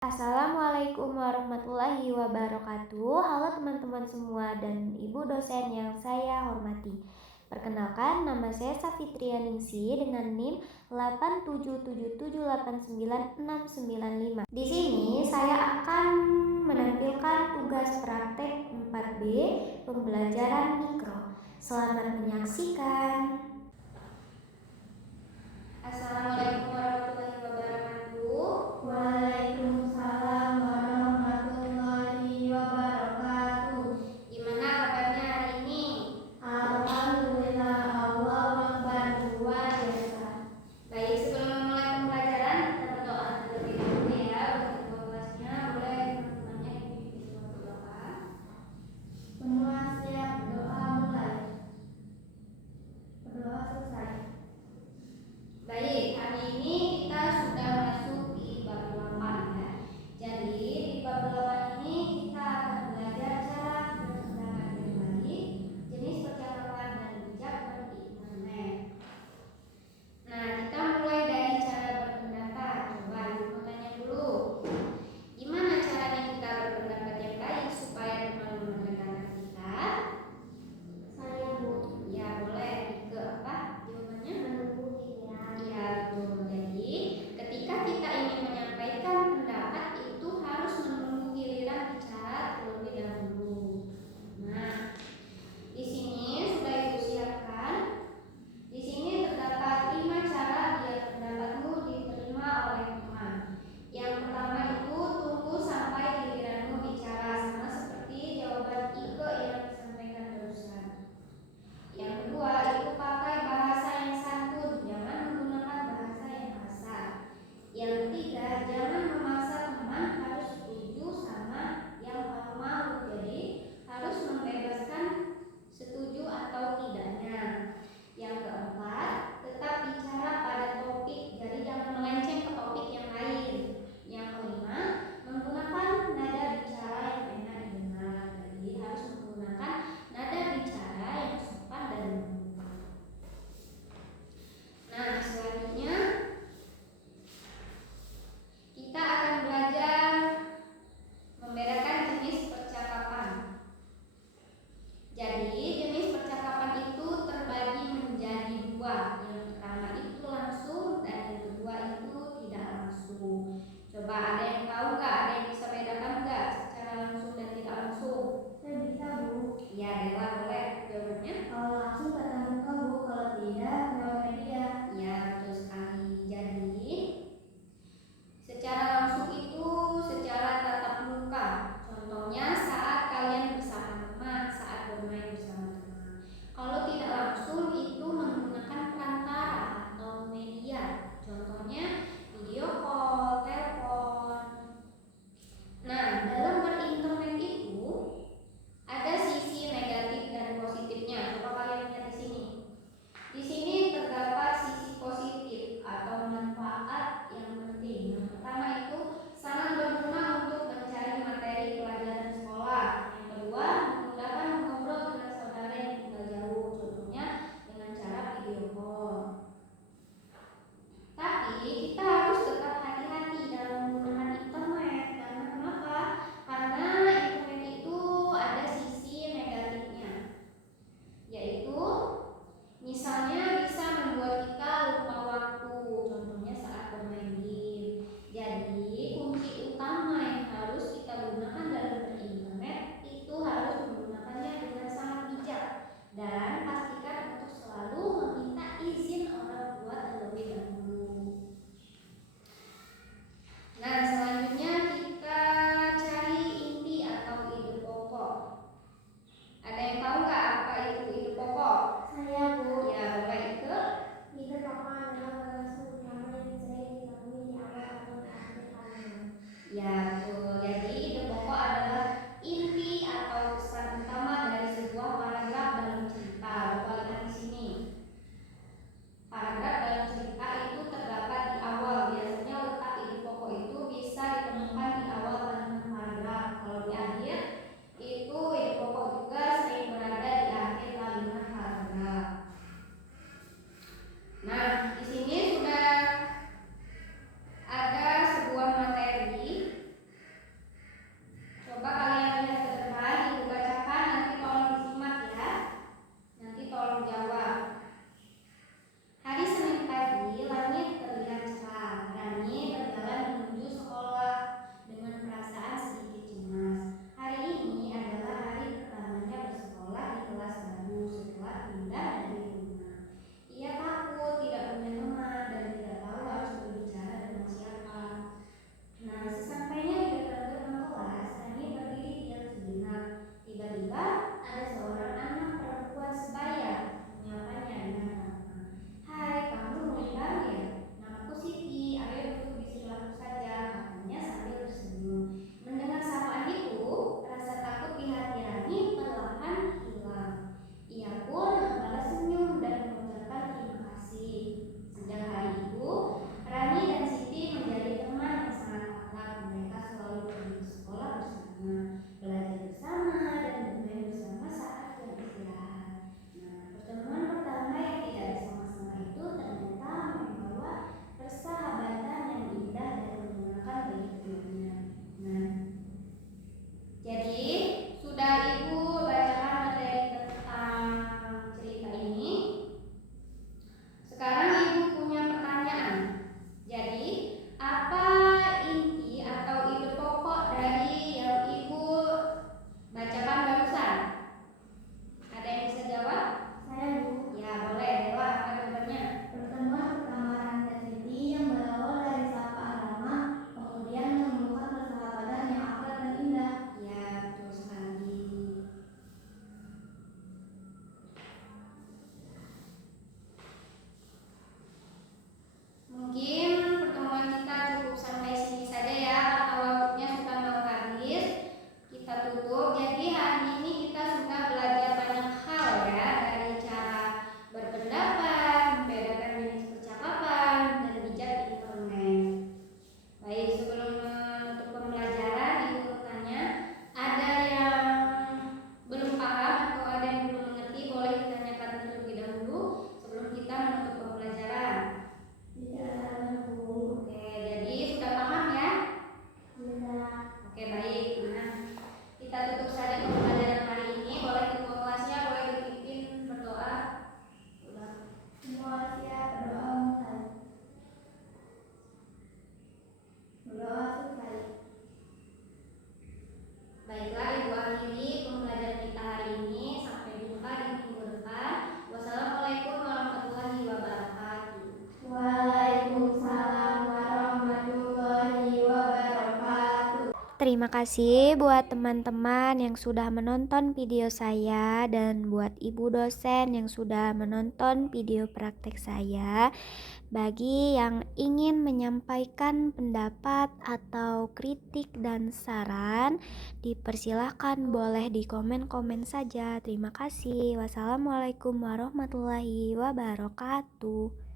Assalamualaikum warahmatullahi wabarakatuh. Halo teman-teman semua dan ibu dosen yang saya hormati. Perkenalkan, nama saya Safitria Ningsi dengan NIM 877789695. Di sini saya akan menampilkan tugas praktek 4B pembelajaran mikro. Selamat menyaksikan. Assalamualaikum warahmatullahi wabarakatuh. Waalaikumsalam warahmatullahi wabarakatuh. Gimana kabarnya hari ini? Alhamdulillah, Allah membantu luar biasa. Baik, sebelum memulai pembelajaran kita berdoa terlebih dahulu ya. Untuk kelasnya boleh teman-temannya dipimpin berdoa. Semua siap, doa mulai. Berdoa selesai. Baik, hari ini kita sudah masuk di bab 8 ya. Jadi di bab 8 ini kita akan belajar cara bertindakan pribadi, jenis percakapan dan bijak berinternet. Nah, kita mulai dari cara berpendapat. Coba ibu mau tanya dulu, gimana caranya kita berpendapat yang baik supaya teman-teman rekan kita? Saya Bu. Ya boleh, ke apa jawabannya? Menunggu giliran. Ya betul. Jadi ketika kita ingin menyampaikan pendapat itu harus menunggu giliran bicara terlebih dahulu. Nah, di sini sudah ibu siapkan. Di sini terdapat 5 cara biar pendapatmu diterima oleh teman. Yang pertama itu tunggu sampai giliranmu bicara, sama seperti jawaban Ike yang disampaikan barusan. Yang kedua itu pakai bahasa yang santun, jangan menggunakan bahasa yang kasar. Yang ketiga, jangan memaksa teman harus setuju sama yang kamu mau. Jadi harus membebaskan setuju atau tidaknya. Yang keempat, tetap bicara pada topik, jadi jangan melenceng ke topik yang lain. Yang kelima, menggunakan nada bicara yang enak didengar. Jadi harus menggunakan nada bicara yang sopan dan lembut. Nah, selanjutnya kita akan belajar membedakan jenis percakapan. Jadi jenis percakapan itu terbagi menjadi 2. Yang pertama itu langsung dan yang kedua itu tidak langsung. Coba ada yang tahu nggak? Ada yang bisa bedakan nggak secara langsung dan tidak langsung? Saya bisa Bu. Ya, Dewa boleh jawabannya. Kalau langsung tatap muka Bu, kalau tidak lewat media. Ya, betul sekali. Jadi secara langsung itu secara tatap muka. Contohnya saat kalian bersama teman, saat bermain bersama teman. Kalau tidak langsung itu menggunakan perantara atau media. Contohnya video call, telepon. Nah, dalam berinternet itu ada sisi negatif dan positifnya. Coba kalian lihat di sini. Di sini terdapat sisi positif atau manfaat yang penting. Yang pertama itu sangat berguna untuk mencari materi pelajaran sekolah. Yang kedua, memudahkan mengobrol dengan saudara yang tinggal jauh. Contohnya dengan cara video call. Tapi kita harus tetap hati-hati dalam menggunakan internet. Karena kenapa? Karena internet itu ada sisi negatifnya, yaitu misalnya bisa membuat kita lupa waktu, contohnya saat bermain game. Jadi kunci utama yang harus kita gunakan dalam berinternet itu harus menggunakannya dengan sangat bijak dan pastikan untuk selalu meminta izin orang tua terlebih dahulu. Nah, selanjutnya kita cari inti atau ide pokok. Ada yang tahu nggak apa itu ide pokok? Saya Bu. Ya, boleh itu. Ide pokok adalah balasan utama yang sering ditemui di awal atau di akhir kalimat. Ya, betul. Jadi ide pokok adalah inti atau pesan utama dari sebuah paragraf dalam cerita. Coba lihat di sini. Paragraf dalam cerita itu terdapat di awal. Biasanya letak ide pokok itu bisa ditemukan di awal kalimat paragraf. Kalau di akhir itu ide pokok juga sering berada di akhir kalimat paragraf. Nah, di sini sudah ada sebuah materi selalu pergi ke sekolah bersama, belajar bersama, dan bermain bersama saat jam istirahat. Nah, pertemuan pertama yang kita bersama-sama itu ternyata membawa persahabatan yang indah dan menyenangkan bagi keduanya. Nah, jadi sudah Ibu bacakan materi tentang cerita ini. Sekarang Ibu punya pertanyaan. Jadi, apa inti atau ide pokok dari yang Ibu bacakan barusan? Ada yang bisa jawab? Saya Bu. Ya, boleh. Dewa, apa jawabannya? Pertemuan pertama Randa Siti yang berawal dari sapaan ramah, kemudian menemukan persahabatan yang akrab dan indah. Ya, betul sekali. Mungkin pertemuan kita cukup sampai sini saja ya, karena waktunya sudah mau habis. Kita tutup. Jadi hari ini kita sudah belajar banyak hal ya, dari cara berpendapat, membedakan jenis percakapan, dan bijak informal. Baik, sebelum menutup pembelajaran, Ibu bertanya, ada yang belum paham atau ada yang belum mengerti, boleh ditanyakan terlebih dahulu sebelum kita menutup pembelajaran. Tidak, Bu. Oke, jadi sudah paham ya? Tidak. Oke, baik. Nah, kita tutup saja pembelajaran hari ini. Boleh ketua kelasnya boleh dipimpin berdoa. Semua siap berdoa mulai. Berdoa selesai. Baiklah, Ibu akhiri pembelajaran kita hari ini. Sampai jumpa di minggu depan. Wassalamualaikum warahmatullahi wabarakatuh. Waalaikumsalam warahmatullahi wabarakatuh. Terima kasih buat teman-teman yang sudah menonton video saya dan buat ibu dosen yang sudah menonton video praktek saya. Bagi yang ingin menyampaikan pendapat atau kritik dan saran, dipersilahkan boleh di komen-komen saja. Terima kasih. Wassalamualaikum warahmatullahi wabarakatuh.